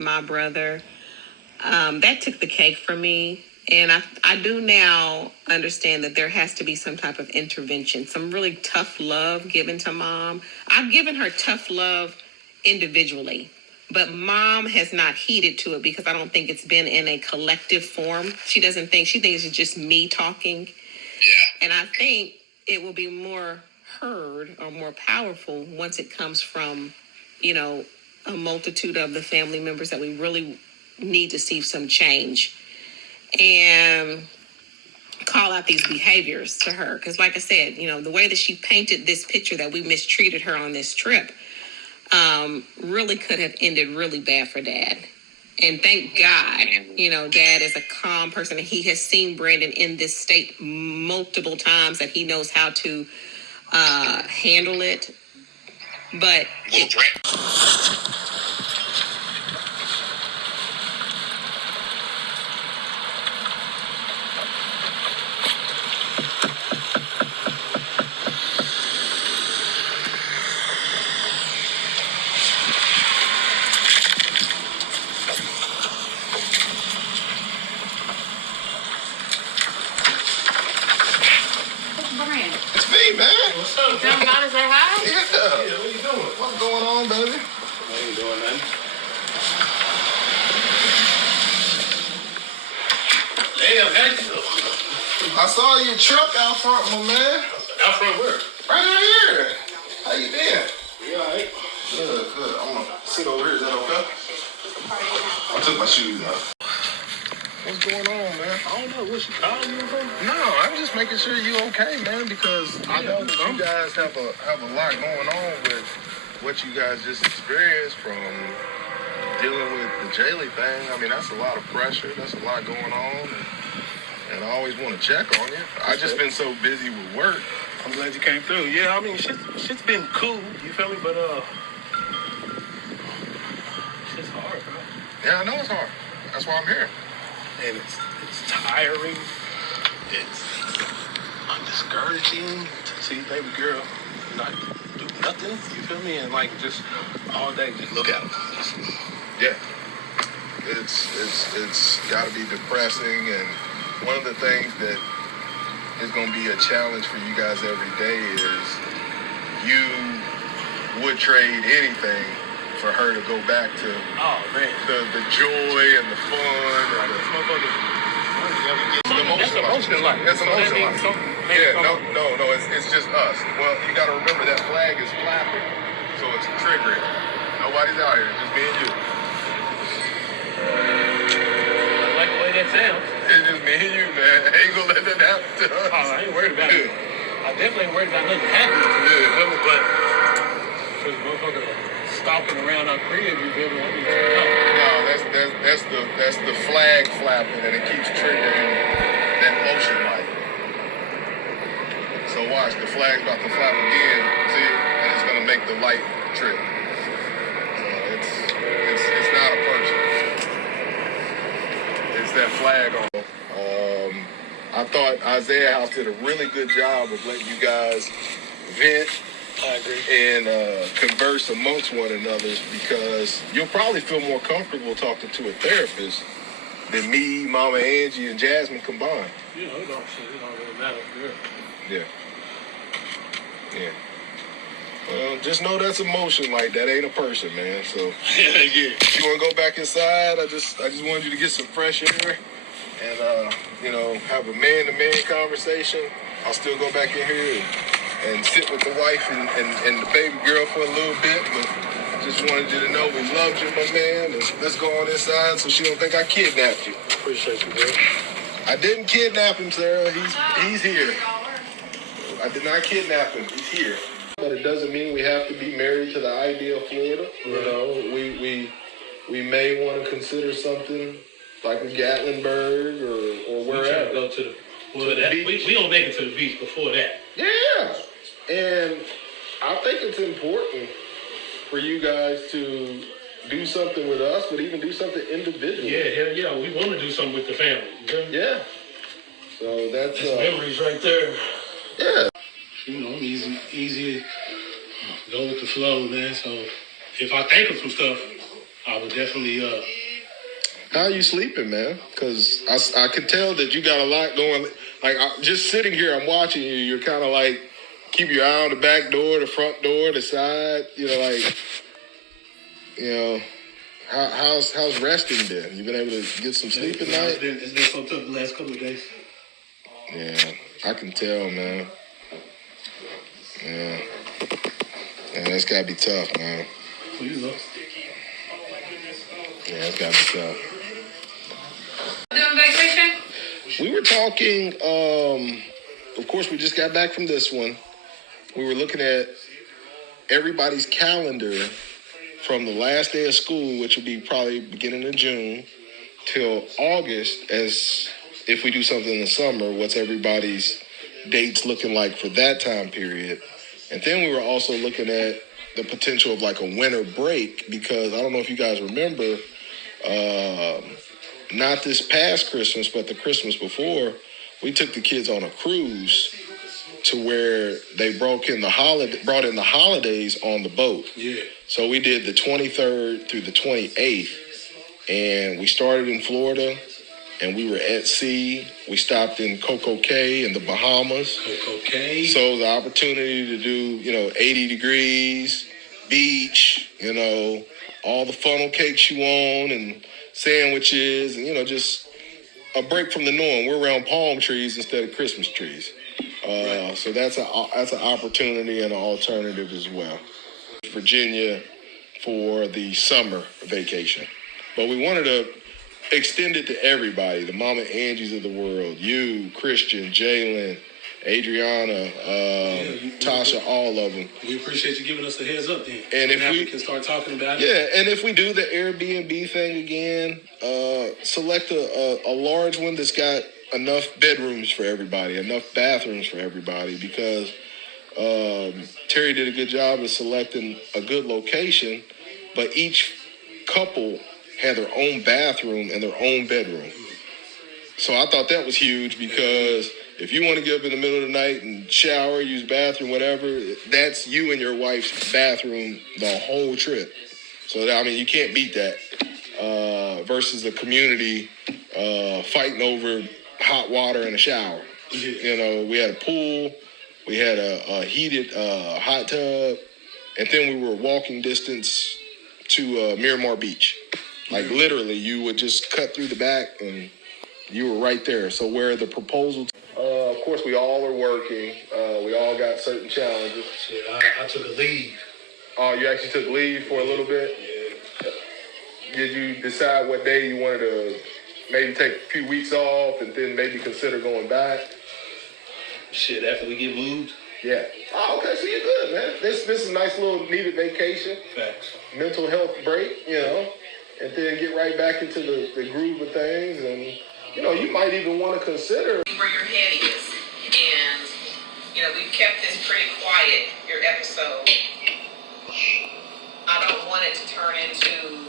my brother. That took the cake for me. And I do now understand that there has to be some type of intervention, some really tough love given to mom. I've given her tough love individually, but mom has not heeded to it because I don't think it's been in a collective form. She thinks it's just me talking. Yeah. And I think it will be more heard or more powerful once it comes from, a multitude of the family members that we really need to see some change and call out these behaviors to her. Because like I said, the way that she painted this picture that we mistreated her on this trip really could have ended really bad for Dad. And thank God, Dad is a calm person. And he has seen Brandon in this state multiple times, that he knows how to handle it. But It's me, man. What's up? Tell me how to say hi? Yeah. What you doing? What's going on, baby? I ain't doing nothing. Damn, that's I saw your truck out front, my man. out front where? Right out here. How you been? You alright? Good, good. I'm gonna sit over here. Is that okay? I took my shoes off. What's going on, man? I don't know. What you calling me from? No, I'm just making sure you okay, man, because I know that you guys have a lot going on with what you guys just experienced from dealing with the Jaylee thing. I mean, that's a lot of pressure. That's a lot going on, and I always want to check on you. I just been so busy with work. I'm glad you came through. Yeah, I mean, shit's been cool. You feel me? But shit's hard, bro. Yeah, I know it's hard. That's why I'm here. And it's tiring. It's discouraging to see baby girl not do nothing. You feel me? And like just all day, just look at them. Yeah, it's got to be depressing, and one of the things that is going to be a challenge for you guys every day is you would trade anything for her to go back to the joy and the fun. And That's emotional life. That's emotional life. Yeah, no, it's just us. Well, you got to remember that flag is flapping, so it's triggering. Nobody's out here, just me and you. I like the way that sounds. It's just me and you, man. I ain't gonna let that happen to us. Oh, I ain't worried about it. I definitely ain't worried about nothing happening to me, you feel me? But because motherfucker stalking around our crib, you feel me? I need to No, that's the flag flapping, and it keeps triggering that motion light. So watch, the flag's about to flap again, see, and it's gonna make the light trip. So it's not a person. It's that flag on. I thought Isaiah House did a really good job of letting you guys vent. I agree. And converse amongst one another, because you'll probably feel more comfortable talking to a therapist than me, Mama Angie, and Jasmine combined. You know, it don't really matter. Yeah. Yeah. Well, just know that's emotion. Like, that ain't a person, man. So Yeah. if you want to go back inside, I just wanted you to get some fresh air and have a man-to-man conversation. I'll still go back in here and sit with the wife and the baby girl for a little bit, but just wanted you to know we loved you, my man, and let's go on inside so she don't think I kidnapped you. Appreciate you, bro. I didn't kidnap him, Sarah. He's here. I did not kidnap him. He's here. But it doesn't mean we have to be married to the idea of Florida. You know, we may want to consider something like a Gatlinburg or wherever. We try to go to the beach. We don't make it to the beach before that. Yeah. And I think it's important for you guys to do something with us, but even do something individually. Yeah, hell yeah. We want to do something with the family. Yeah. So that's memories right there. Yeah. You know, easy go with the flow, man. So if I think of some stuff, I would definitely. How are you sleeping, man? Because I could tell that you got a lot going. Like, just sitting here, I'm watching you. You're kind of like, keep your eye on the back door, the front door, the side. How's resting been? You been able to get some sleep at night? It's been so tough the last couple of days. Yeah, I can tell, man. Yeah, that's gotta be tough, man. Well, you know. Yeah, it's gotta be tough. Doing vacation? We were talking, of course, we just got back from this one. We were looking at everybody's calendar from the last day of school, which will be probably beginning of June, till August, as if we do something in the summer, what's everybody's dates looking like for that time period. And then we were also looking at the potential of like a winter break, because I don't know if you guys remember, not this past Christmas, but the Christmas before, we took the kids on a cruise to where they brought in the holidays on the boat. Yeah. So we did the 23rd through the 28th, and we started in Florida, and we were at sea. We stopped in Coco Cay in the Bahamas. Coco Cay. So the opportunity to do, 80 degrees, beach, all the funnel cakes you want, and sandwiches, and, just a break from the norm. We're around palm trees instead of Christmas trees. So that's an opportunity and an alternative as well. Virginia for the summer vacation. But we wanted to extend it to everybody, the Mama Angies of the world, you, Christian, Jalen, Adriana, Tasha, all of them. We appreciate you giving us a heads up then. And if we can start talking about it. Yeah, and if we do the Airbnb thing again, select a large one that's got enough bedrooms for everybody, enough bathrooms for everybody, because Terry did a good job of selecting a good location, but each couple had their own bathroom and their own bedroom. So I thought that was huge, because if you want to get up in the middle of the night and shower, use the bathroom, whatever, that's you and your wife's bathroom the whole trip. So, you can't beat that. Versus the community fighting over hot water and a shower. We had a pool, we had a heated hot tub, and then we were walking distance to Miramar Beach. Like, literally, you would just cut through the back and you were right there. So where the proposal... of course, we all are working. We all got certain challenges. Shit, I took a leave. Oh, you actually took leave for a little bit? Yeah. Did you decide what day you wanted to maybe take a few weeks off and then maybe consider going back? Shit, after we get moved. Yeah. Oh, okay, so you're good, man. This is a nice little needed vacation. Facts. Mental health break, and then get right back into the groove of things. And, you might even want to consider Where your head is. And, we've kept this pretty quiet, your episode. I don't want it to turn into,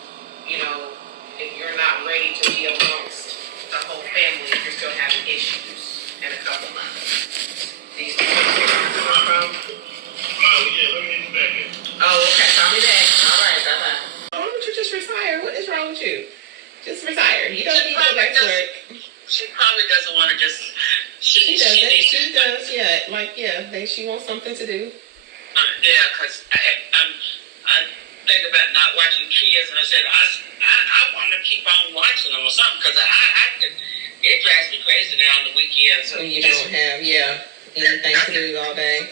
if you're not ready to be amongst the whole family, if you're still having issues in a couple months. These people where I'm coming from. Oh, yeah, let me get back in. Oh, okay. Call me back. All right, bye-bye. Why don't you just retire? What is wrong with you? Just retire. You don't need to go back to work. She probably doesn't want to just. She does. Yeah. She wants something to do. Yeah, because I think about not watching kids, and I said I want to keep on watching them or something, because it drives me crazy now on the weekends. When you don't have anything to do all day.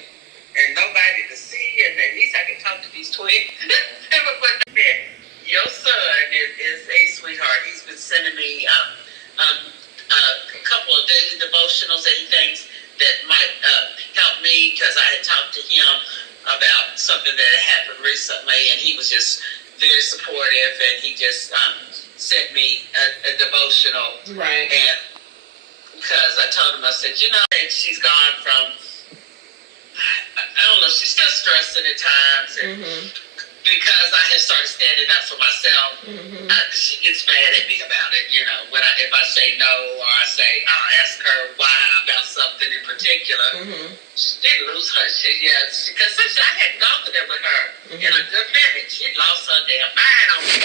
And nobody to see, and at least I can talk to these twins. But your son is a sweetheart. He's been sending me a couple of daily devotionals that he thinks that might help me, because I had talked to him about something that had happened recently, and he was just very supportive, and he just sent me a devotional. Right. And because I told him, I said, she's gone from, I don't know, she's still stressing at times, and because I had started standing up for myself, she gets mad at me about it. If I say no, or I'll ask her why about something in particular, She lose her shit, yeah. Because since I hadn't gone to them with her in a good minute, she lost her damn mind on me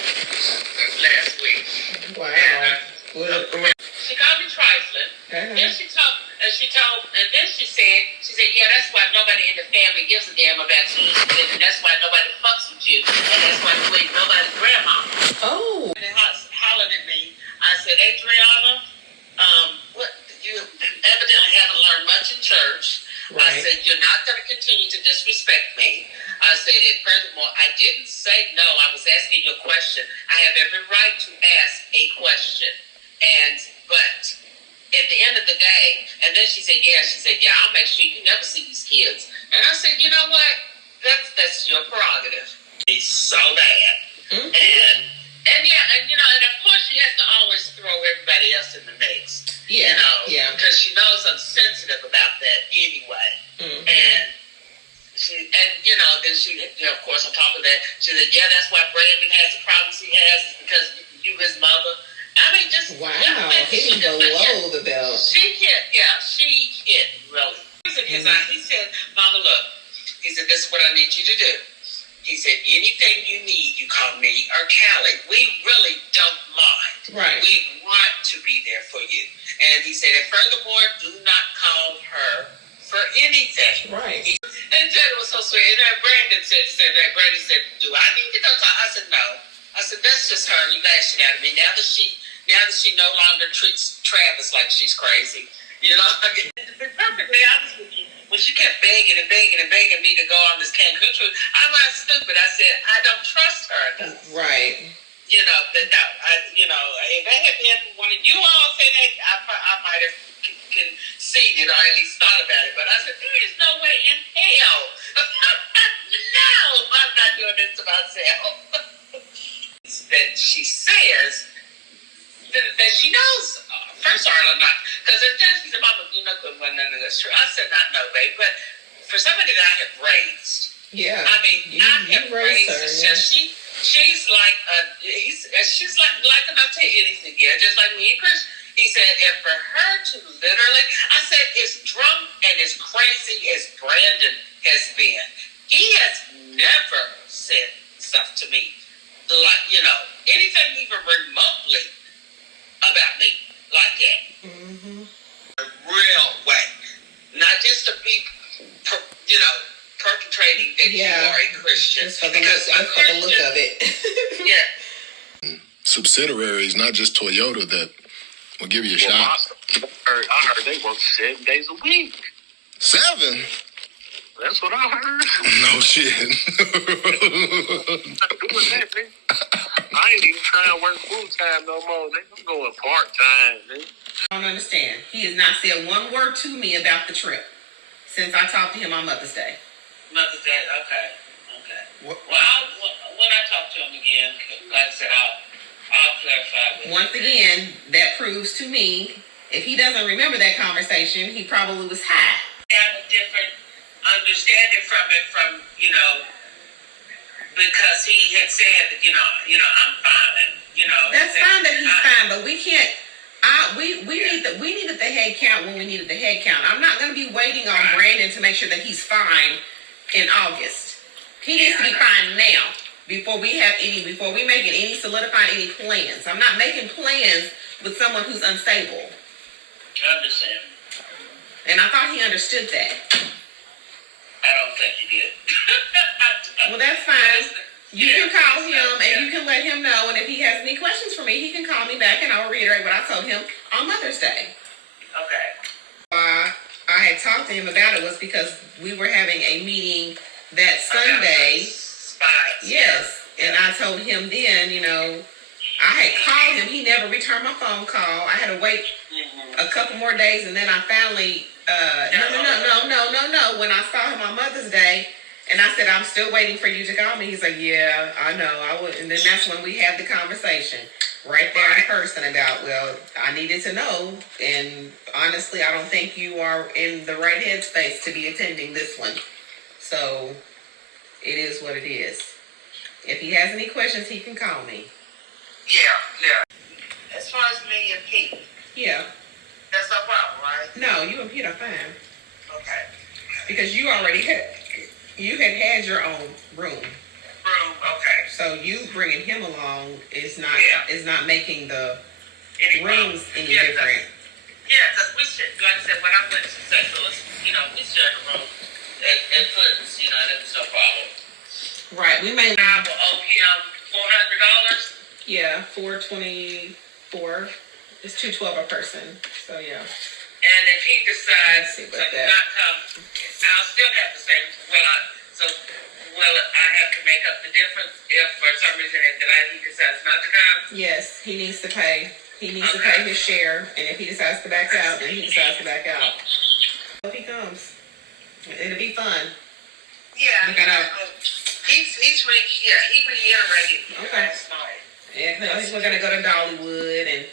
last week. Wow. And, she called me trifling. Then she told, and then she said, yeah, that's why nobody in the family gives a damn about you. And that's why nobody fucks with you. And that's why you ain't nobody's grandma. Oh. And hollered at me. I said, Adriana, what you evidently haven't learned much in church. Right. I said, you're not going to continue to disrespect me. I said, and furthermore, I didn't say no. I was asking you a question. I have every right to ask a question. But at the end of the day, and then she said, yeah, I'll make sure you never see these kids. And I said, you know what? That's your prerogative. It's so bad. Mm-hmm. And of course she has to always throw everybody else in the mix. Yeah. Because she knows I'm sensitive about that anyway. Mm-hmm. And then she, of course, on top of that, she said, yeah, that's why Brandon has the problems he has, is because you his mother. I mean, just wow, hitting below the belt. She hit really. He said, Mama, look. He said, this is what I need you to do. He said, anything you need, you call me or Callie. We really don't mind. Right. We want to be there for you. And he said, and furthermore, do not call her for anything. Right. And Jen was so sweet. And then Brandon said, Brandon said, do I need to go talk? I said, no. I said, that's just her lashing at me. Now that she no longer treats Travis like she's crazy. You know, to be perfectly honest with you, when she kept begging me to go on this Cancun trip, I'm not stupid. I said, I don't trust her enough. Right. If that had been one of you all said that, I might have conceded or at least thought about it. But I said, there is no way in hell. No, I'm not doing this to myself. That she says that she knows. First of all, I'm not. Because she said, Mama, you're not going to want none of this true. I said, not no, babe. But for somebody that I have raised, yeah, I mean, I have raised her. Yeah. She's like she's like enough to anything, yeah, just like me and Chris. He said, and for her to literally, I said, as drunk and as crazy as Brandon has been, he has never said stuff to me like, anything even remotely about me like that. Mm-hmm. A real way. Not just to be, perpetrating that you are a Christian. Just for the look of it. Yeah. Subsidiaries, not just Toyota, that will give you a shot. I heard they work 7 days a week. 7? That's what I heard. No shit. I ain't even trying to work full time no more. I'm going part time. I don't understand. He has not said one word to me about the trip since I talked to him on Mother's Day. Mother's Day, okay. Well, when I talk to him again, like I said, I'll clarify with him. Once again, that proves to me, if he doesn't remember that conversation, he probably was high. Got a different understanding from it, because he had said that, I'm fine, That's fine that he's fine, but we can't. We needed the head count when we needed the head count. I'm not going to be waiting on Brandon to make sure that he's fine in August. He needs to be fine now before we making any solidifying any plans. I'm not making plans with someone who's unstable. I understand. And I thought he understood that. I don't think he did. Well, that's fine. You can call him and you can let him know. And if he has any questions for me, he can call me back and I'll reiterate what I told him on Mother's Day. Okay. Why I had talked to him about it was because we were having a meeting that Sunday. Yes. And I told him then, I had called him. He never returned my phone call. I had to wait a couple more days and then I finally, no. When I saw him on Mother's Day, and I said, I'm still waiting for you to call me. He's like, yeah, I know. I would. And then that's when we had the conversation right there in person about, well, I needed to know. And honestly, I don't think you are in the right headspace to be attending this one. So it is what it is. If he has any questions, he can call me. Yeah. As far as me and Pete. Yeah. That's no problem, right? No, you and Pete are fine. Okay. because you already had your own room. Okay. So you bringing him along is not Yeah. is not making the Any rooms problem? any Yeah, different. Yeah, because we should, like I said, when I went to St. Louis, we shared a room at Clinton's, and it was no problem. Right. We may I will owe him $400. yeah, 424. It's 212 a person. So yeah. And if he decides Let's see to about that. not come, I'll still have to say, will I have to make up the difference if for some reason he decides not to come? Yes, he needs to pay. He needs to Okay. pay his share, and if he decides to back out, then he decides to back out. If he comes, it'll be fun. Yeah. We gotta- He reiterated Okay. last night. Yeah, we're gonna go to Dollywood, and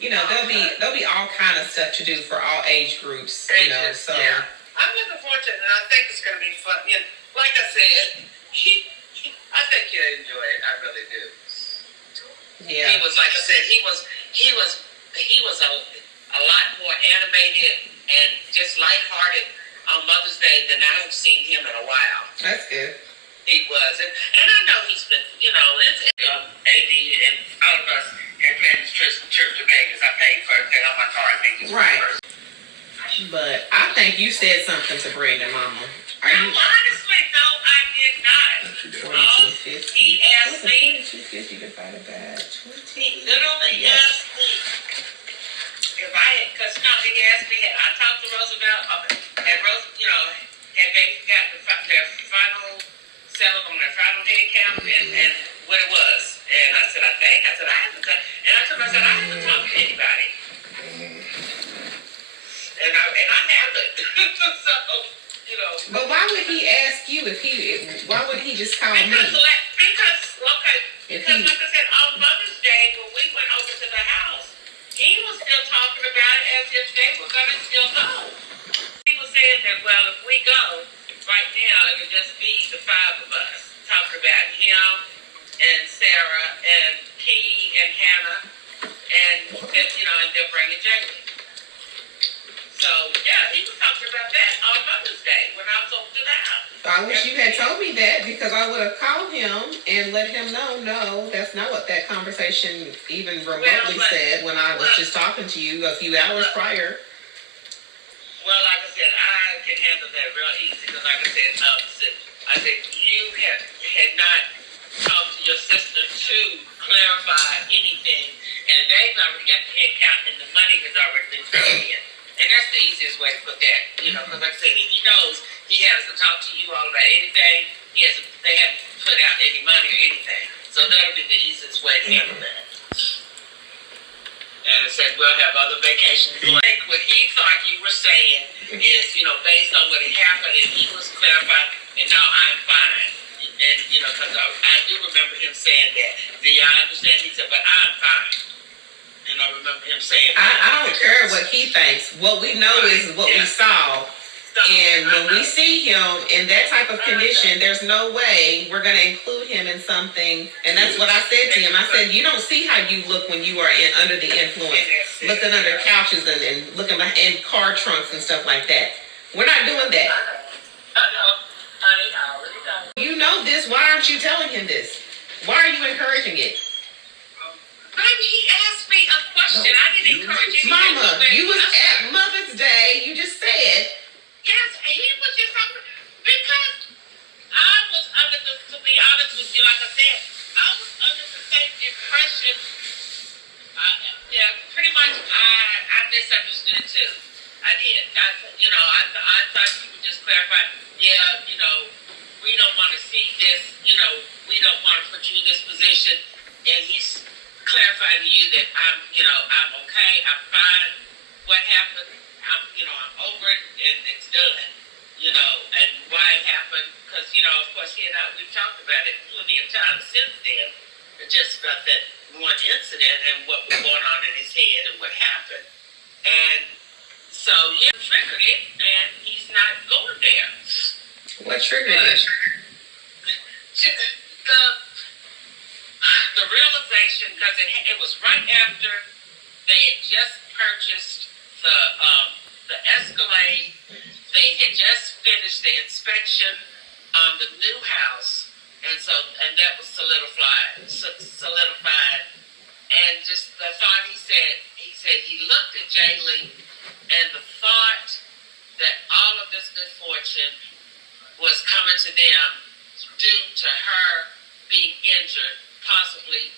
there'll be all kind of stuff to do for all age groups. Ages, So yeah. I'm looking forward to it, and I think it's going to be fun. Like I said, I think you'll enjoy it. I really do. yeah, He was, like I said, he was a lot more animated and just lighthearted on Mother's Day than I have seen him in a while. that's good. He was, and I know he's been, AD and all of us had planned this trip to Vegas. I paid for it, on my card, Vegas. Right. But I think you said something to Brandon, Mama. Are you? Honestly, no, I did not. 4250. He asked What's me. 4250 divided by 20? He literally asked me if I had, because he asked me, had I talked to Roosevelt, had they got their final settled on their final head count and what it was. And I said, I haven't talked, and I told him, I haven't talked to anybody. And I haven't. So, But why would he ask you why would he just call me? because If like I he- said, on Mother's Day, when we went over to the house, he was still talking about it as if they were going to still go. He was saying that, well, if we go right now, it would just be the five of us. Talking about him and Sarah and Key and Hannah and they're bringing Jamie. So, yeah, he was talking about that on Mother's Day when I was over to the house. I wish you had told me that, because I would have called him and let him know, no, that's not what that conversation even remotely said when I was just talking to you a few hours prior. Well, like I said, I can handle that real easy because, like I said, you had not talked to your sister to clarify anything, and they've already got the head count, and the money has already been paid in. And that's the easiest way to put that, because like I said, if he knows he hasn't talked to you all about anything, they haven't put out any money or anything. So that'll be the easiest way to handle that. And it said we'll have other vacations. I think what he thought you were saying is, based on what had happened, and he was clarifying, and now I'm fine. And, because I do remember him saying that. I understand? He said, but I'm fine. And I remember him saying I don't care what he thinks. What we know is what we saw. And when we see him in that type of condition, there's no way we're going to include him in something. And that's what I said to him. I said, you don't see how you look when you are under the influence, looking under couches and looking in car trunks and stuff like that. We're not doing that. I know. Honey, I already know. You know this. Why aren't you telling him this? Why are you encouraging it? Baby, he asked me a question. I didn't encourage anything. Mama, you was at Mother's Day. You just said. Yes, he was just talking because I was under to be honest with you, like I said, I was under the same impression. Pretty much I misunderstood too. I did. I thought you would just clarify, we don't want to see this, we don't want to put you in this position. And he's clarifying to you that I'm okay, I'm fine. What happened, I'm over it and it's done. And why it happened, because, of course, he and I, we've talked about it plenty of times since then, just about that one incident and what was going on in his head and what happened. And so, triggered it, and he's not going there. What triggered it? The realization, because it was right after they had just purchased the Escalade they had just finished the inspection on the new house, and that was solidified. And just the thought he said he looked at Jaylee, and the thought that all of this good fortune was coming to them due to her being injured, possibly,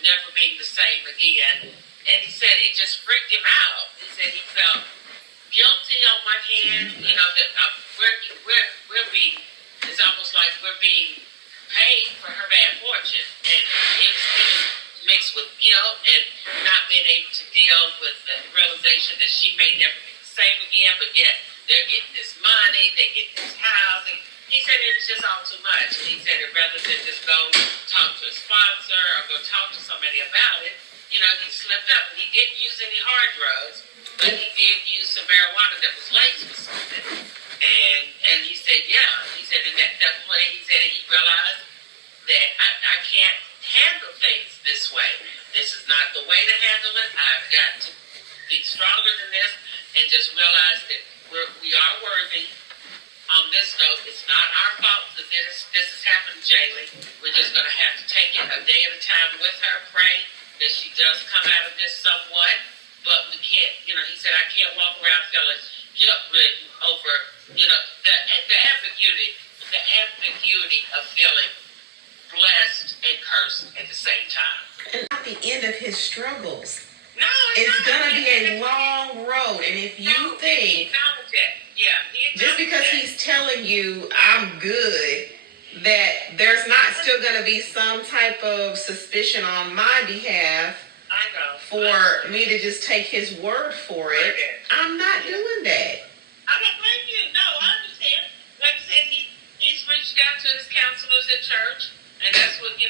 never being the same again. And he said it just freaked him out. He said he felt guilty on one hand, that we're being, it's almost like we're being paid for her bad fortune. And it was mixed with guilt and not being able to deal with the realization that she may never be the same again, but yet they're getting this money, they get this house. And he said it was just all too much. And he said that rather than just go talk to a sponsor or go talk to somebody about it, he slipped up. And he didn't use any hard drugs, but he did use some marijuana that was laced with something. And he said, and that way he said he realized that I can't handle things this way. This is not the way to handle it. I've got to be stronger than this and just realize that we are worthy. On this note, it's not our fault that this has happened, Jaylee. We're just going to have to take it a day at a time with her, pray that she does come out of this somewhat. But we can't, he said, I can't walk around feeling guilt-ridden over, the ambiguity of feeling blessed and cursed at the same time. And not the end of his struggles. No, it's gonna be a long road, and if you think just because he's telling you I'm good, that there's not still gonna be some type of suspicion on my behalf for me to just take his word for it, I'm not doing that. I don't blame you. No, I understand. Like I said, he's reached out to his counselors at church, and that's what and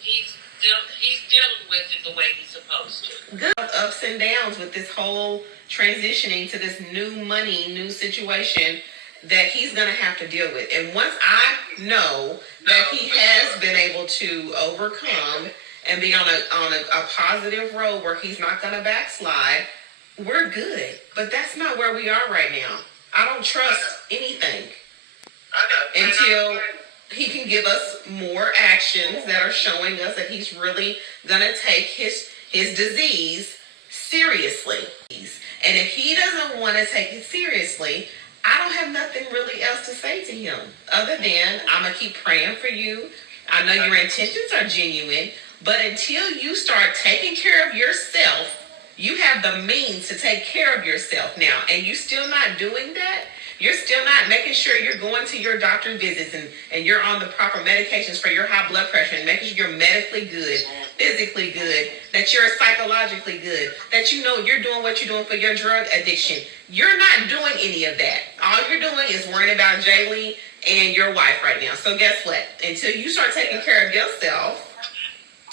he's dealing with it the way he's supposed to. Good ups and downs with this whole transitioning to this new situation that he's going to have to deal with. And once I know that he has been able to overcome and be on a positive road where he's not going to backslide, we're good. But that's not where we are right now. I don't trust anything until he can give us more actions that are showing us that he's really going to take his disease seriously. And if he doesn't want to take it seriously, I don't have nothing really else to say to him other than I'm going to keep praying for you. I know your intentions are genuine, but until you start taking care of yourself, you have the means to take care of yourself now, and you're still not doing that. You're still not making sure you're going to your doctor visits and you're on the proper medications for your high blood pressure and making sure you're medically good, physically good, that you're psychologically good, that you're doing what you're doing for your drug addiction. You're not doing any of that. All you're doing is worrying about Jaylee and your wife right now. So guess what? Until you start taking care of yourself,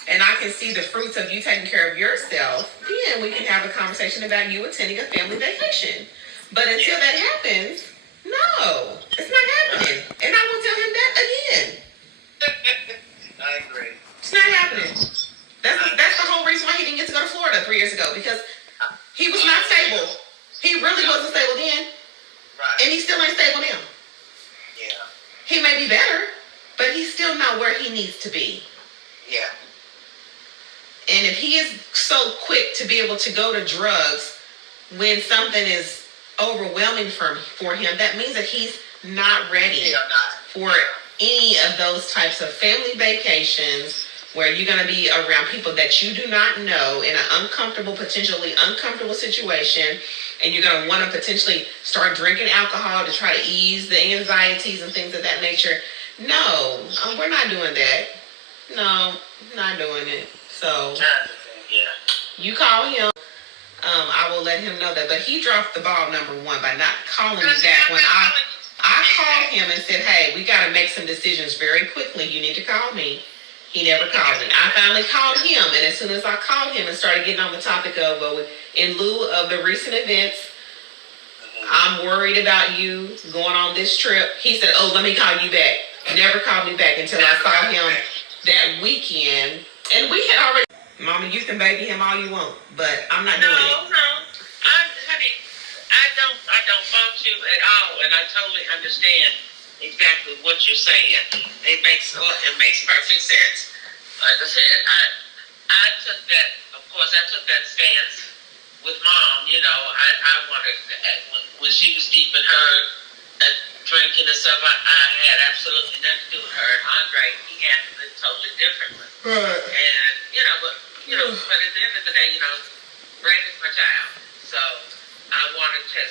and I can see the fruits of you taking care of yourself, then we can have a conversation about you attending a family vacation. But until that happens, no, it's not happening. And I will tell him that again. I agree. It's not happening. That's the whole reason why he didn't get to go to Florida 3 years ago, because he was not stable. He really wasn't stable then. Right. And he still ain't stable now. Yeah. He may be better, but he's still not where he needs to be. Yeah. And if he is so quick to be able to go to drugs when something is overwhelming for him, that means that he's not ready for any of those types of family vacations where you're going to be around people that you do not know in an potentially uncomfortable situation, and you're going to want to potentially start drinking alcohol to try to ease the anxieties and things of that nature. No, we're not doing that. No, not doing it. So you call him. I will let him know that. But he dropped the ball, number one, by not calling me back when I called him and said, hey, we got to make some decisions very quickly. You need to call me. He never called me. I finally called him, and as soon as I called him and started getting on the topic of, in lieu of the recent events, I'm worried about you going on this trip. He said, let me call you back. Never called me back until I saw him that weekend. And we had already, Mama, you can baby him all you want, but I'm not doing it. No, honey, I don't function you at all, and I totally understand exactly what you're saying. It makes perfect sense. Like I said, I took that. Of course, I took that stance with Mom. You know, I wanted when she was deep in her drinking and stuff. I had absolutely nothing to do with her. And Andre, he handled it totally differently. Right. And but at the end of the day, Brandon's my child, so I want to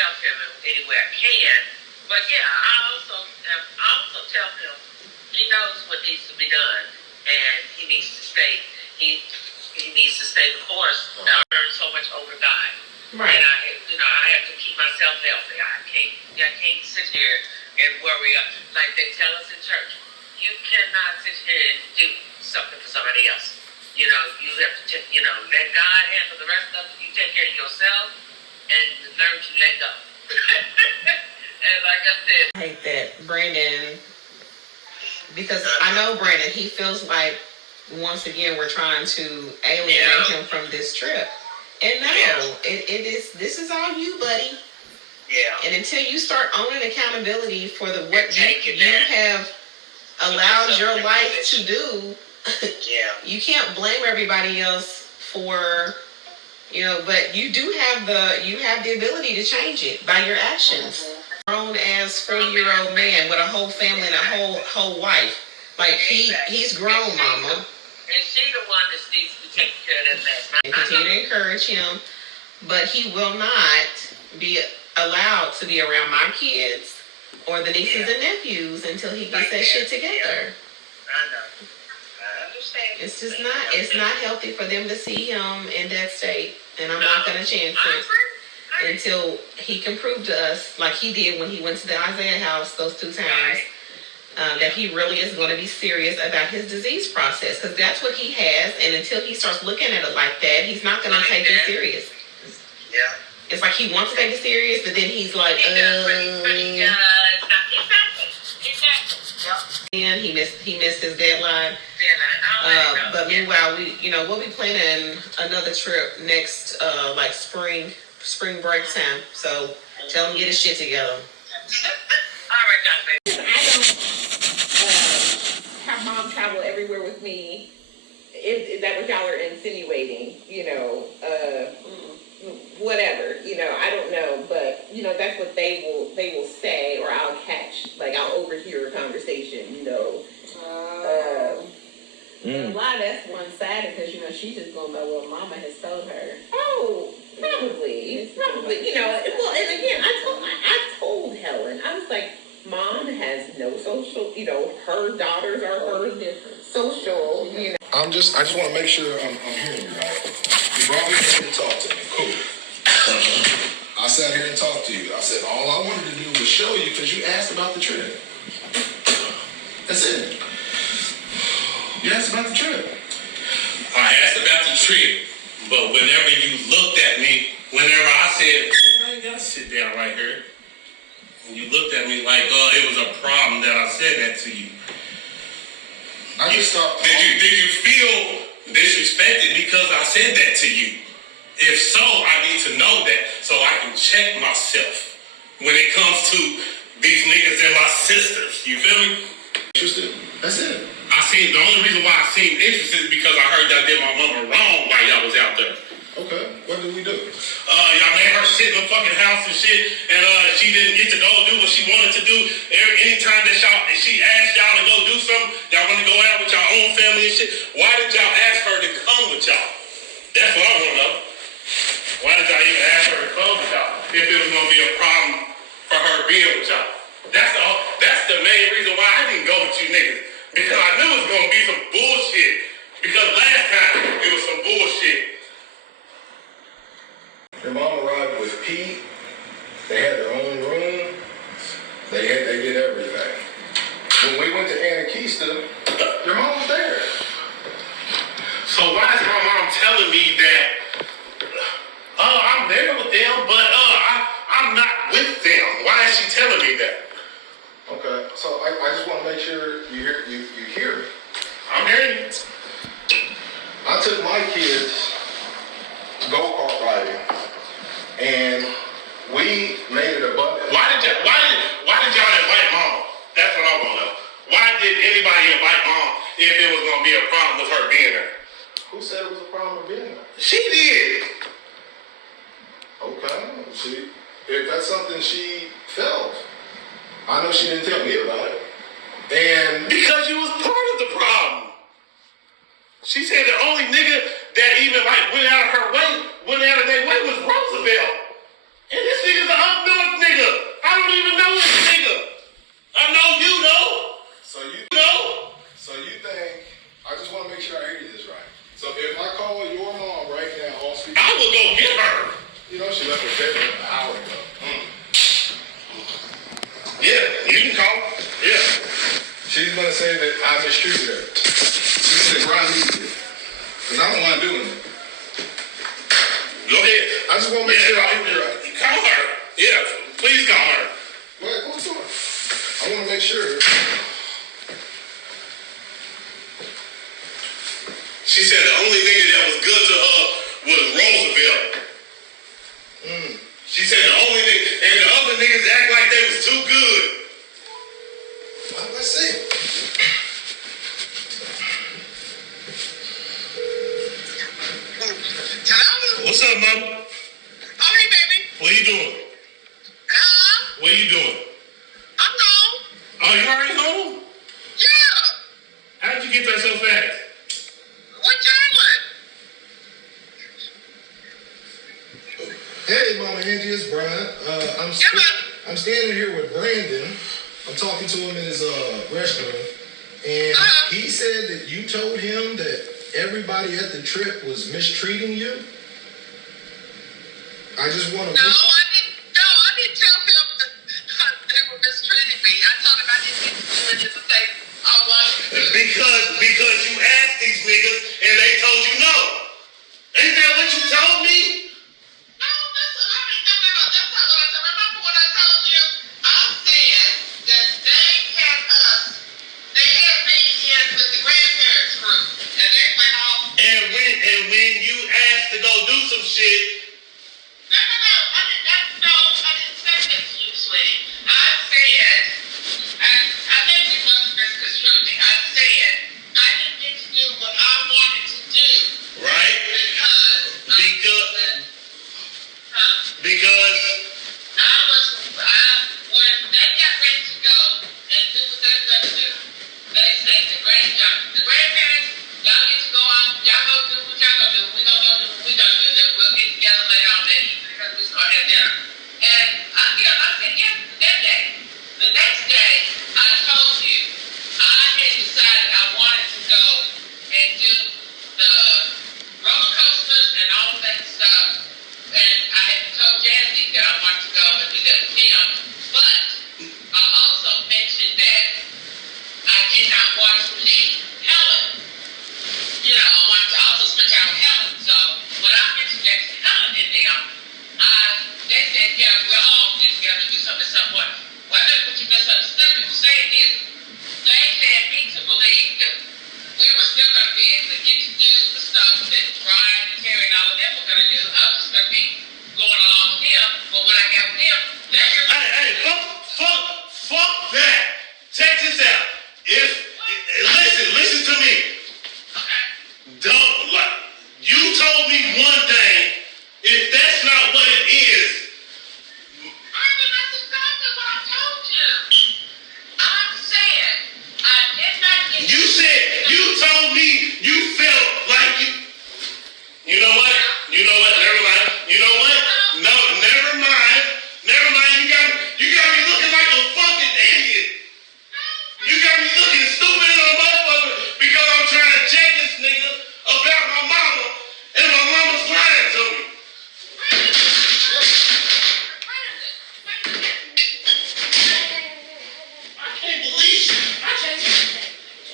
help him in any way I can. But yeah, I also tell him he knows what needs to be done, and he needs to stay. He needs to stay the course. I learned so much over God, Right. and I have to keep myself healthy. I can't sit here and worry. Like they tell us in church, you cannot sit here and do something for somebody else. You have to, let God handle the rest of it. You take care of yourself and learn to let go. And like I said, I hate that Brandon, because I know Brandon, he feels like once again we're trying to alienate him from this trip. And no, this is all you, buddy. yeah. And until you start owning accountability for what Taking you that. have allowed your life to do, Yeah. you can't blame everybody else for, but you do have the ability to change it by your actions. Grown as 40-year-old man with a whole family and a whole wife. Like he's grown, Mama. And she the one that needs to be taking care of that mess. And continue to encourage him, but he will not be allowed to be around my kids or the nieces and nephews until he gets that shit together. I know. I understand. It's not healthy for them to see him in that state, and I'm not gonna chance it until he can prove to us, like he did when he went to the Isaiah house those 2 times, that he really is going to be serious about his disease process, because that's what he has. And until he starts looking at it like that, he's not going to take it serious. Yeah. It's like he wants to take it serious, but then he's like, Exactly. and he missed his deadline. But meanwhile, we'll be planning another trip next, like spring break time. So tell him to get his shit together. All right, Dr. I don't have Mom travel everywhere with me. Is that what y'all are insinuating? Whatever. I don't know, but that's what they will say, or I'll catch. Like I'll overhear a conversation. A lot of that's one-sided because she's just going by what Mama has told her. Oh, probably. Well, and again, I told Helen, I was like, Mom has no social. Her daughters are her social. I just want to make sure I'm hearing you right. You brought me here to talk to me. Cool. I sat here and talked to you. I said all I wanted to do was show you because you asked about the trip. That's it. You asked about the trip. I asked about the trip, but whenever you looked at me, whenever I said, I ain't gotta sit down right here, and you looked at me like, it was a problem that I said that to you. I just thought. Did you feel disrespected because I said that to you? If so, I need to know that so I can check myself when it comes to these niggas and my sisters. You feel me? Interested. That's it. The only reason why I seemed interested is because I heard y'all did my mama wrong while y'all was out there. Okay. What did we do? Y'all made her sit in the fucking house and shit, and she didn't get to go do what she wanted to do. Anytime that she asked y'all to go do something, y'all want to go out with y'all own family and shit. Why did y'all ask her to come with y'all? That's what I want to know. Why did y'all even ask her to come with y'all if it was gonna be a problem for her being with y'all? That's the main reason why I didn't go with you niggas, because I knew it was gonna be some bullshit. Because last time it was some bullshit. Your mom arrived with Pete. They had their own room. They did everything. When we went to Anakista, your mom was there. So why is my mom telling me that I'm there with them, but I'm not with them? Why is she telling me that? Okay, so I just want to make sure you hear me. I'm hearing you. I took my kids go-kart riding, and we made it She did. Okay, see, if that's something she felt, I know she didn't tell me about it. And Because you was part of the problem. She said the only nigga that even like went out of their way was Roosevelt. And this nigga's an up north nigga. I don't even know this nigga. I know you though. so you know. So you think, I just want to make sure I hear this right. So if I call your mom right now on speaker, I will go get her. you know she left her bedroom an hour ago. Yeah, you can call. Yeah. She's going to say that I mistreated her. She said, Brian needs it. Because I'm the one doing it. Go ahead. I just want to make sure I hear you right. Call her. Yeah, please call her. Go ahead, go to her. I want to make sure. She said the only nigga that was good to her was Roosevelt. She said the only nigga, and the other niggas act like they was too good. Well, let's see. Hello? What's up, mama? Oh, hey, baby. What you doing? Hello? What you doing? I'm home. Oh, you already home? Yeah. How'd you get there so fast? What Jalen? Hey, Mama Angie, it's Brian. I'm standing here with Brandon. I'm talking to him in his restaurant, and he said that you told him that everybody at the trip was mistreating you. I just want to. No, I didn't tell him that they were mistreating me. I told him I didn't get to do any of the things I wanted to do. Because you asked these niggas and they told you no. Ain't that what you told me? No, listen, no, that's not what I said. Remember what I told you? I said that they had me in with the grandparents group, and they went off. And when you asked to go do some shit, No, I didn't say that to you, sweetie. I said, and I think you must have misconstrued me. I said I didn't get to do what I wanted to do right? Because when they got ready to go and do what they were going to do, they said the grandparents, y'all get to go out, y'all go do what y'all gonna do, we gonna go do what we gonna do, then we'll get together later on that evening because we're gonna have dinner. And I said yes that day. The next day, I told you, I had decided I wanted to go and do the roller coasters and all of that stuff. And I had told Jazzy that I wanted to go and do that with him. But I also mentioned that I did not want to leave Helen. You know, I wanted to also spend time with Helen. So when I mentioned that to Helen and them, they said, yeah, we'll all get together and do something at some point. Well, that's what you misunderstood me for saying is, they led me to believe that we were still going to be able to get to do the stuff that Brian and Terry and all of them were going to do. I was just going to be going along with him. But when I got with him, hey, fuck that. Check this out. Listen to me. Don't like you told me one thing. If that's not what it is, that's exactly what I told you. I said I did not get you told me you felt like you know what? Never mind. You know what? No, never mind. You got me looking like a fucking idiot. You got me looking stupid as a motherfucker because I'm trying to check this nigga about my mama and my mama's lying to me.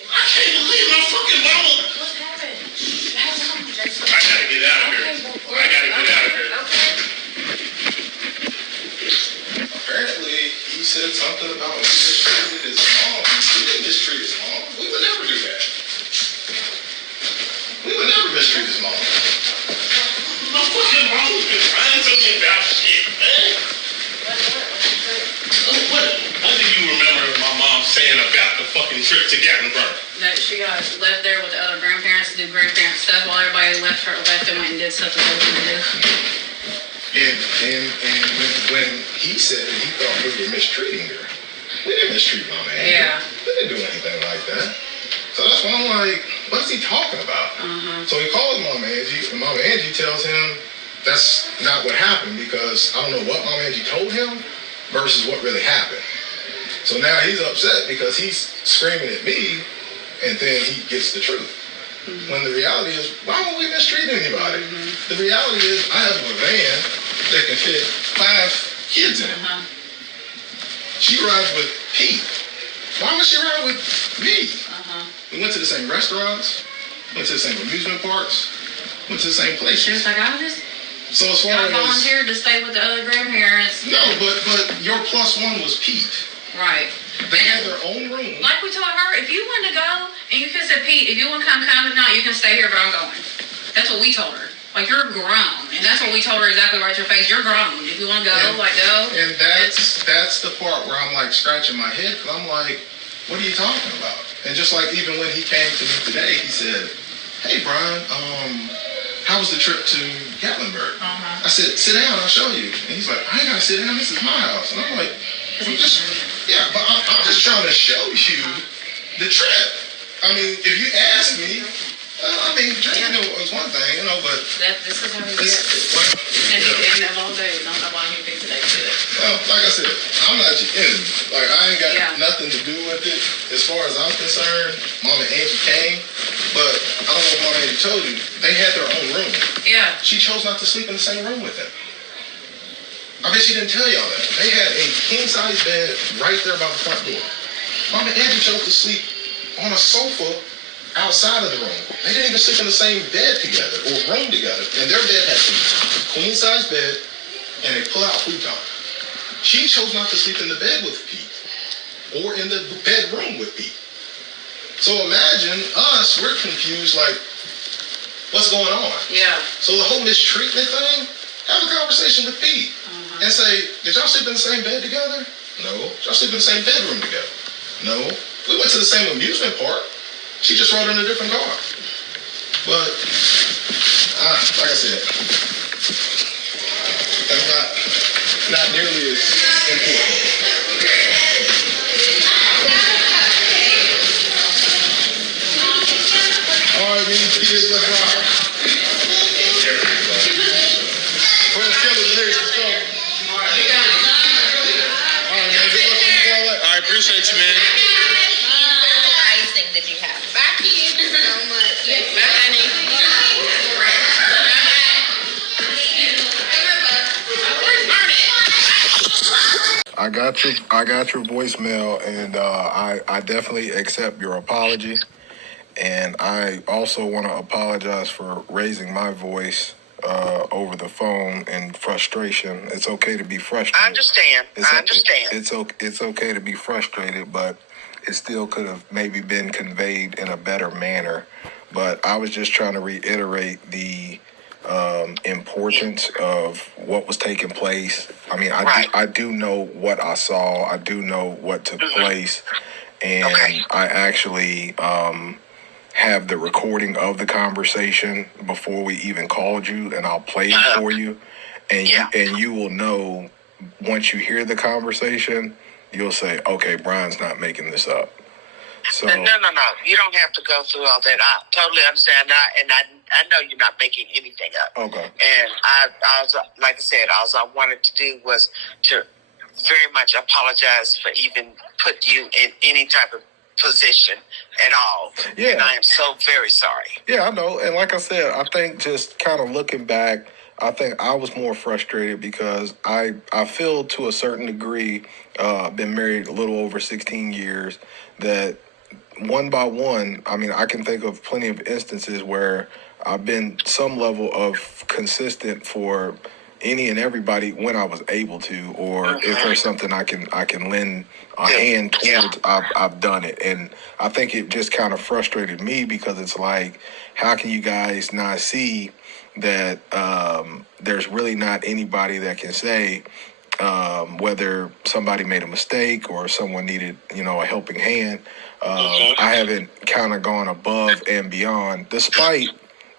I can't believe my fucking mama. I gotta get out of here. Apparently, he said something about mistreated his mom. We didn't mistreat his mom. We would never do that. We would never mistreat his mom. My fucking mama's been lying to me about shit, man. What do you remember my mom saying about the fucking trip to Gatlinburg? That she got left there with the other grandparents to do grandparent stuff while everybody left and went and did stuff that they wanted to do. And when he said that he thought we were mistreating her, we didn't mistreat Mama Angie. Yeah. We didn't do anything like that. So that's why I'm like, what is he talking about? So he calls Mama Angie, and Mama Angie tells him that's not what happened because I don't know what Mama Angie told him versus what really happened. So now he's upset because he's screaming at me, and then he gets the truth. When the reality is, why won't we mistreat anybody? The reality is, I have a van that can fit 5 kids in it. She rides with Pete. Why would she ride with me? We went to the same restaurants, went to the same amusement parks, went to the same She places. was like, I just So as far as volunteered to stay with the other grandparents. no, but your plus one was Pete. Right. They had their own room. Like we told her, if you want to go, and you can say, Pete, if you want to come tonight, you can stay here, but I'm going. That's what we told her. Like, you're grown. And that's what we told her exactly right to her face. You're grown. If you want to go, go. And that's the part where I'm like scratching my head because I'm like, what are you talking about? And just like even when he came to me today, he said, hey, Brian, how was the trip to Gatlinburg? I said, sit down, I'll show you. And he's like, I ain't got to sit down. This is my house. And I'm like, I'm just trying to show you the trip. I mean, if you ask me, drinking was one thing, but This is how we do it's, it. And of all days, I don't know why he picked today to do it. well, like I said, I'm not your enemy. Like, I ain't got Yeah. nothing to do with it. As far as I'm concerned, Mama Angie came, but I don't know if Mama Angie told you, they had their own room. Yeah. She chose not to sleep in the same room with them. I bet she didn't tell y'all that. They had a king-size bed right there by the front door. Mama Angie chose to sleep on a sofa outside of the room. They didn't even sleep in the same bed together or room together. And their bed had a queen-size bed and a pull-out futon. She chose not to sleep in the bed with Pete or in the bedroom with Pete. So imagine us, we're confused, like, what's going on? Yeah. So the whole mistreatment thing, have a conversation with Pete and say, did y'all sleep in the same bed together? No. Did y'all sleep in the same bedroom together? No. We went to the same amusement park. She just rode in a different car. But, like I said, that's not nearly as important. All right, me kids, let's rock. Where's Kelly Denise? Let's go. All right, man. Good luck on the parlay. I appreciate you, man. Icing that you have. Bye, kids. So much. Bye, honey. I got your voicemail, and I definitely accept your apology. And I also want to apologize for raising my voice over the phone in frustration. It's okay to be frustrated. I understand. It's okay to be frustrated, but it still could have maybe been conveyed in a better manner. But I was just trying to reiterate the importance of what was taking place. I mean, I do know what I saw. I do know what took place. And I actually have the recording of the conversation before we even called you, and I'll play it for you. And you will know, once you hear the conversation, you'll say, okay, Brian's not making this up. So No. You don't have to go through all that. I totally understand that, and I know you're not making anything up. Okay. And I was, like I said, all I wanted to do was to very much apologize for even put you in any type of position at all. Yeah. And I am so very sorry. Yeah, I know. And like I said, I think just kind of looking back, I think I was more frustrated because I feel to a certain degree, been married a little over 16 years, that one by one, I mean, I can think of plenty of instances where I've been some level of consistent for any and everybody when I was able to, or if there's something I can lend a hand towards, I've done it. And I think it just kind of frustrated me because it's like, how can you guys not see that there's really not anybody that can say, whether somebody made a mistake or someone needed, a helping hand. I haven't kind of gone above and beyond, despite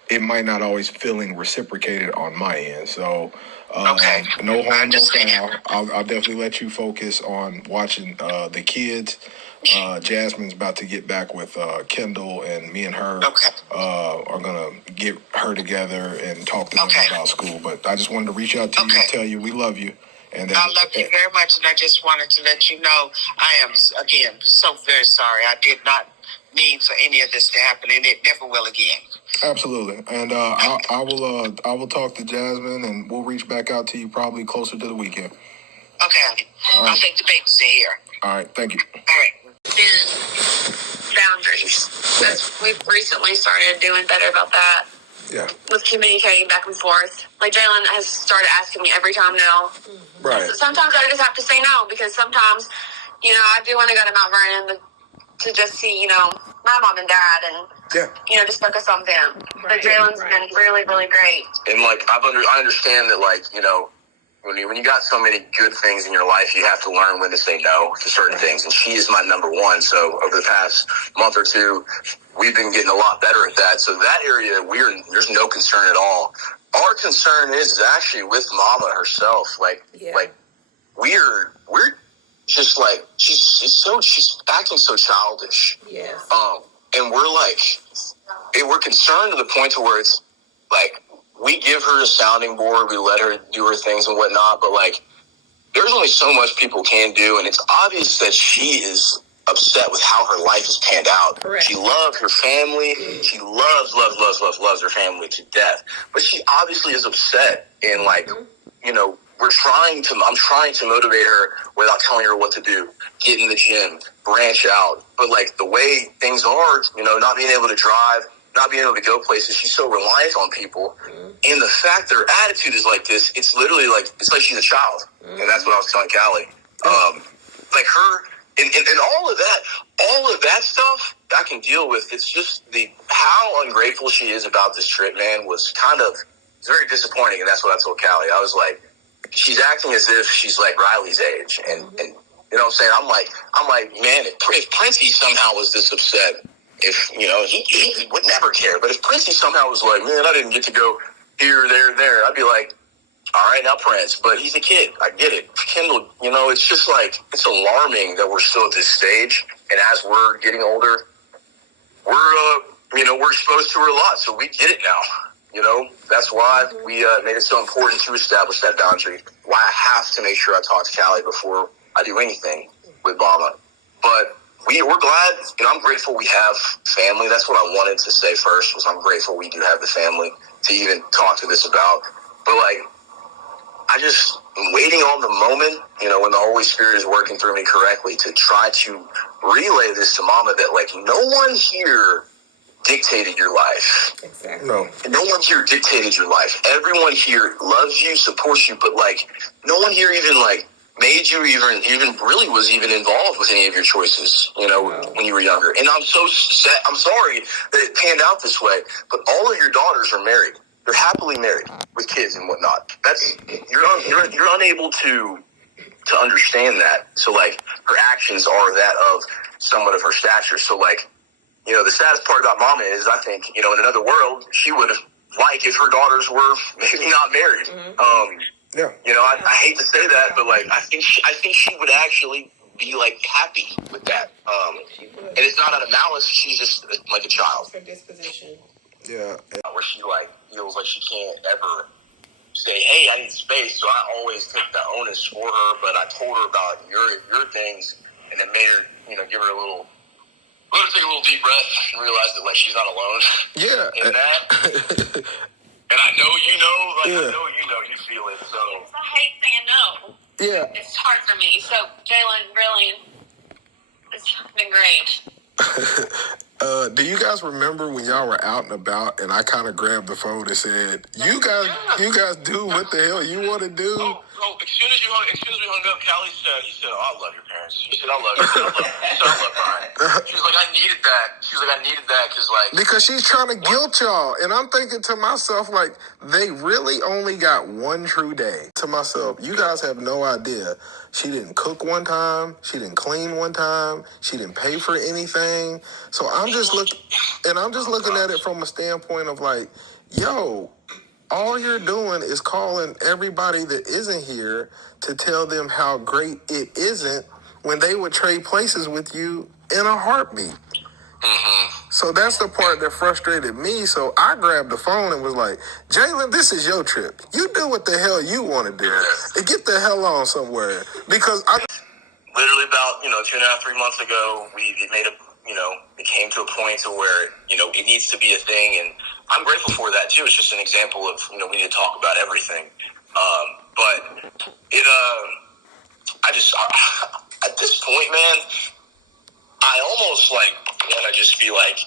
it might not always feeling reciprocated on my end. So, no harm, no foul. I'll definitely let you focus on watching the kids. Jasmine's about to get back with Kendall, and me and her are gonna get her together and talk to them about school. But I just wanted to reach out to you and tell you we love you. And I love you very much, and I just wanted to let you know I am, again, so very sorry. I did not mean for any of this to happen, and it never will again. Absolutely, and I will talk to Jasmine, and we'll reach back out to you probably closer to the weekend. Okay, right. I'll take the babysit here. All right, thank you. All right. Boundaries. We've recently started doing better about that. Yeah. With communicating back and forth. Like, Jalen has started asking me every time now. Right. Sometimes I just have to say no, because sometimes, I do want to go to Mount Vernon to just see, my mom and dad and, just focus on them. But Jalen's been really, really great. And, I understand that, when you got so many good things in your life, you have to learn when to say no to certain things. And she is my number one. So over the past month or two, we've been getting a lot better at that. So that area, there's no concern at all. Our concern is actually with Mama herself. We're just she's acting so childish. Yes. And we're concerned to the point to where it's we give her a sounding board, we let her do her things and whatnot, but there's only so much people can do, and it's obvious that she is upset with how her life has panned out. Correct. She loves her family. She loves her family to death. But she obviously is upset, and I'm trying to motivate her without telling her what to do. Get in the gym, branch out. But the way things are, not being able to drive, not being able to go places, she's so reliant on people. And the fact their attitude is like this, it's literally it's like she's a child. And that's what I was telling Callie. Her and all of that stuff I can deal with. It's just how ungrateful she is about this trip, man, was it's very disappointing. And that's what I told Callie. I was like, she's acting as if she's Riley's age. And you know what I'm saying? I'm like, man, if Princey somehow was this upset, if, he would never care. But if Princey somehow was like, man, I didn't get to go here, there, I'd be like, all right, now Prince. But he's a kid. I get it. Kendall, it's just it's alarming that we're still at this stage. And as we're getting older, we're exposed to her a lot. So we get it now. That's why we made it so important to establish that boundary. Why I have to make sure I talk to Callie before I do anything with Mama. But we're glad, I'm grateful we have family. That's what I wanted to say first, was I'm grateful we do have the family to even talk to this about. But I'm waiting on the moment, when the Holy Spirit is working through me correctly to try to relay this to Mama that no one here dictated your life. Exactly. No one here dictated your life. Everyone here loves you, supports you, but no one here even made you even really was even involved with any of your choices, when you were younger. And I'm so sad. I'm sorry that it panned out this way, but all of your daughters are married. They're happily married with kids and whatnot. You're unable to understand that. So her actions are that of somewhat of her stature. So the saddest part about Mama is, I think, in another world, she would have liked if her daughters were maybe not married. Yeah. I hate to say that, but I think she would actually be happy with that. And it's not out of malice. She's just a child. Her disposition. Yeah. Where she feels like she can't ever say, "Hey, I need space." So I always take the onus for her. But I told her about your things, and it made her, give her let her take a little deep breath and realize that she's not alone. Yeah. In that. And I know I know you feel it. So I hate saying no. Yeah. It's hard for me. So, Jalen, really, it's been great. Do you guys remember when y'all were out and about and I kind of grabbed the phone and said, you guys do what the hell you want to do? Oh, as soon as we hung up, Callie said, he said, oh, I love your parents. He said, I love you. He said, I love Brian. She was like, I needed that. She was like, I needed that because she's trying to guilt y'all. And I'm thinking to myself, like, they really only got one true day. To myself, you guys have no idea. She didn't cook one time. She didn't clean one time. She didn't pay for anything. So I'm just looking at it from a standpoint of like, yo, all you're doing is calling everybody that isn't here to tell them how great it isn't when they would trade places with you in a heartbeat. So that's the part that frustrated me. So I grabbed the phone and was like, Jalen, this is your trip. You do what the hell you want to do. And get the hell on somewhere. Because literally about, 2.5, 3 months ago, it came to a point to where, it needs to be a thing. And I'm grateful for that too. It's just an example of, we need to talk about everything. But at this point, man, I almost want to just be like,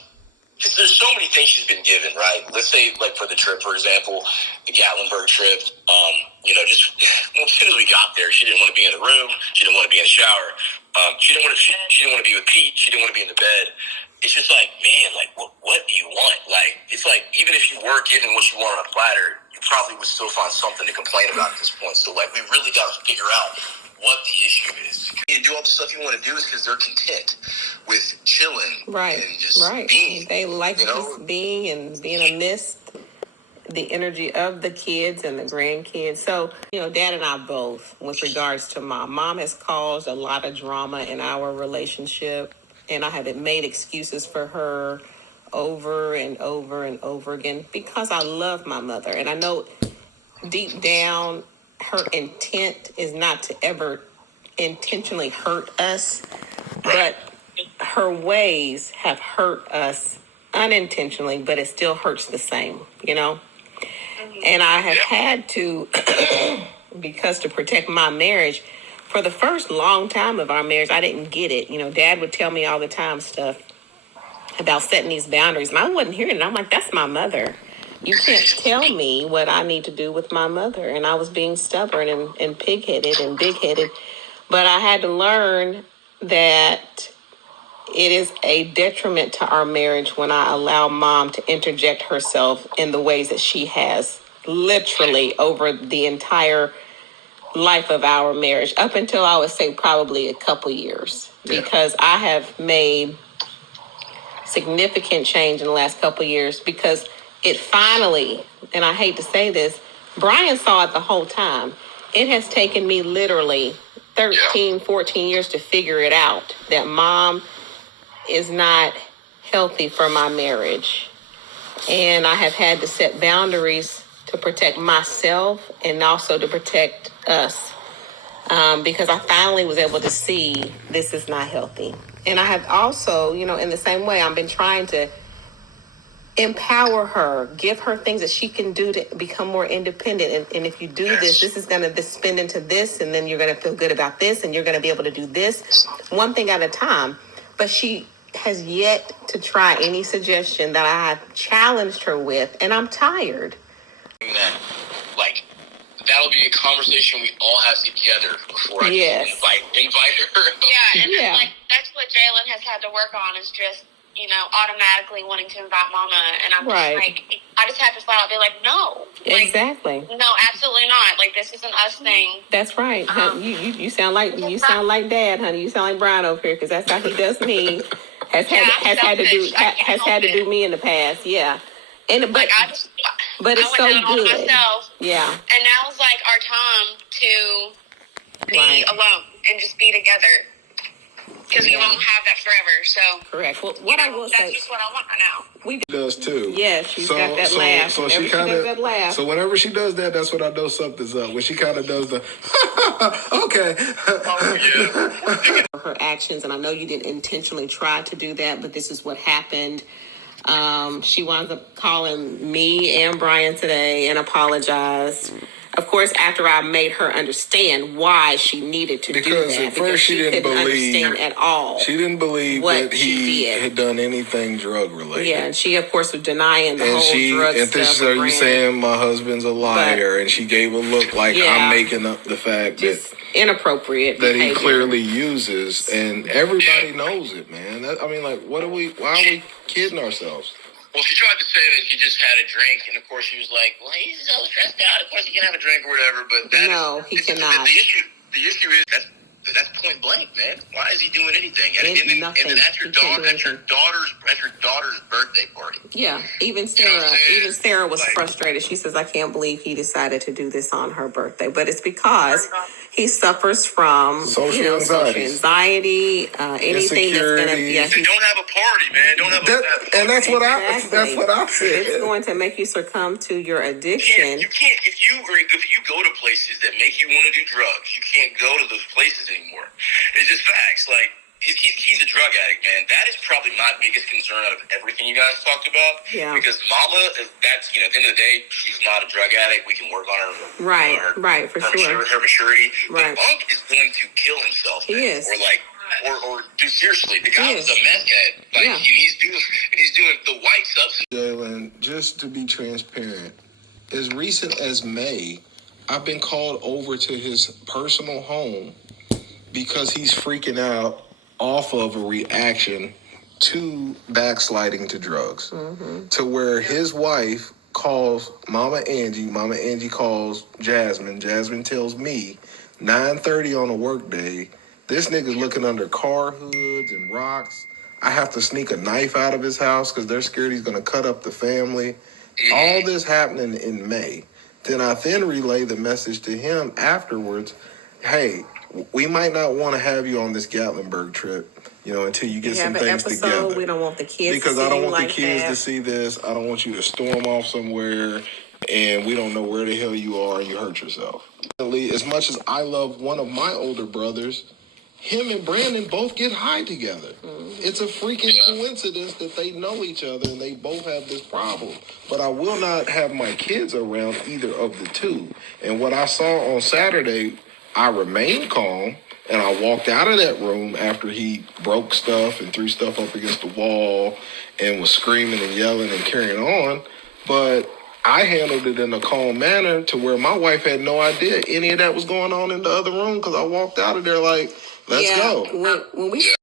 because there's so many things she's been given, right? Let's say, for the trip, for example, the Gatlinburg trip, just as soon as we got there, she didn't want to be in the room. She didn't want to be in the shower. She didn't want to be with Pete. She didn't want to be in the bed. It's just what do you want? It's even if you were given what you want on a platter, you probably would still find something to complain about at this point. So, we really got to figure out what the issue is. And do all the stuff you want to do is because they're content with chilling, Right. And just Right. being. They like just being and being amidst the energy of the kids and the grandkids. So, Dad and I both, with regards to Mom. Mom has caused a lot of drama in our relationship, and I have made excuses for her over and over and over again because I love my mother. And I know deep down her intent is not to ever intentionally hurt us, but her ways have hurt us unintentionally, but it still hurts the same, And I have had to, because to protect my marriage, for the first long time of our marriage, I didn't get it. Dad would tell me all the time stuff about setting these boundaries, and I wasn't hearing it. I'm like, that's my mother. You can't tell me what I need to do with my mother. And I was being stubborn and pig-headed and big-headed. But I had to learn that it is a detriment to our marriage when I allow Mom to interject herself in the ways that she has literally over the entire life of our marriage, up until I would say probably a couple years. Yeah. Because I have made significant change in the last couple years because it finally, and I hate to say this, Brian saw it the whole time. It has taken me literally 13, 14 years to figure it out that Mom is not healthy for my marriage. And I have had to set boundaries to protect myself and also to protect us. Because I finally was able to see this is not healthy. And I have also, in the same way, I've been trying to empower her, give her things that she can do to become more independent. And if you do this is going to spin into this, and then you're going to feel good about this, and you're going to be able to do this one thing at a time. But she has yet to try any suggestion that I have challenged her with, and I'm tired. That'll be a conversation we all have together before I invite her. Yeah, and that's what Jalen has had to work on is just, automatically wanting to invite Mama. And I'm just I just have to flat out be like, no. Exactly. No, absolutely not. This isn't us thing. That's right. You sound like Dad, honey. You sound like Brian over here because that's how he does me. Has had to do me in the past. Yeah. But it's so good. Myself, yeah. And now it's our time to be alone and just be together. Because we won't have that forever, so. Correct. Well, that's just what I want right now. We does too. Yeah, she's got that laugh. So she kind of. So whenever she does that, that's when I know something's up. When she kind of does the, okay. Her actions, and I know you didn't intentionally try to do that, but this is what happened. She winds up calling me and Brian today and apologized Of course, after I made her understand why she needed to do Because that, at first she didn't couldn't believe understand at all. She didn't believe what that she he did. had done anything drug related. Yeah, and she, of course, was denying the And whole she drug and stuff. this is, are you saying my husband's a liar? And she gave a look like Yeah. I'm making up the fact Just inappropriate that he behavior. clearly uses, and everybody knows it, man. I mean, like, why are we kidding ourselves? Well, she tried to say that he just had a drink, and of course she was like, "Well, he's so stressed out. Of course he can have a drink or whatever." But He cannot. The issue is that's point blank, man. Why is he doing anything? And then at your daughter's birthday party. Yeah, even Sarah was frustrated. She says, "I can't believe he decided to do this on her birthday," but it's because he suffers from Social anxiety, anything that's going to They don't have a party, man. Don't have and that's what Exactly. I said. It's going to make you succumb to your addiction. You can't if you go to places that make you want to do drugs, you can't go to those places anymore. It's just facts. Like he's a drug addict, man. That is probably my biggest concern out of everything you guys talked about. Yeah. Because Mama, that's at the end of the day, she's not a drug addict. We can work on her. Right, for sure. Her maturity. Right. But Monk is going to kill himself. He man. is. Or do seriously. The guy was a meth head. He's doing the white substance. Jalen, just to be transparent, as recent as May, I've been called over to his personal home because he's freaking out off of a reaction to backsliding to drugs. To where his wife calls Mama Angie calls Jasmine tells me 9:30 on a work day, this nigga's looking under car hoods and rocks. I have to sneak a knife out of his house because they're scared he's going to cut up the family. All this happening in May. Then I relay the message to him afterwards. Hey, we might not want to have you on this Gatlinburg trip, until you get some things together. We don't want the kids because to see I don't you want like the kids that. to see this. I don't want you to storm off somewhere and we don't know where the hell you are and you hurt yourself. As much as I love one of my older brothers, him and Brandon both get high together. It's a freaking coincidence that they know each other and they both have this problem. But I will not have my kids around either of the two. And what I saw on Saturday, I remained calm and I walked out of that room after he broke stuff and threw stuff up against the wall and was screaming and yelling and carrying on. But I handled it in a calm manner to where my wife had no idea any of that was going on in the other room because I walked out of there like, let's go. When we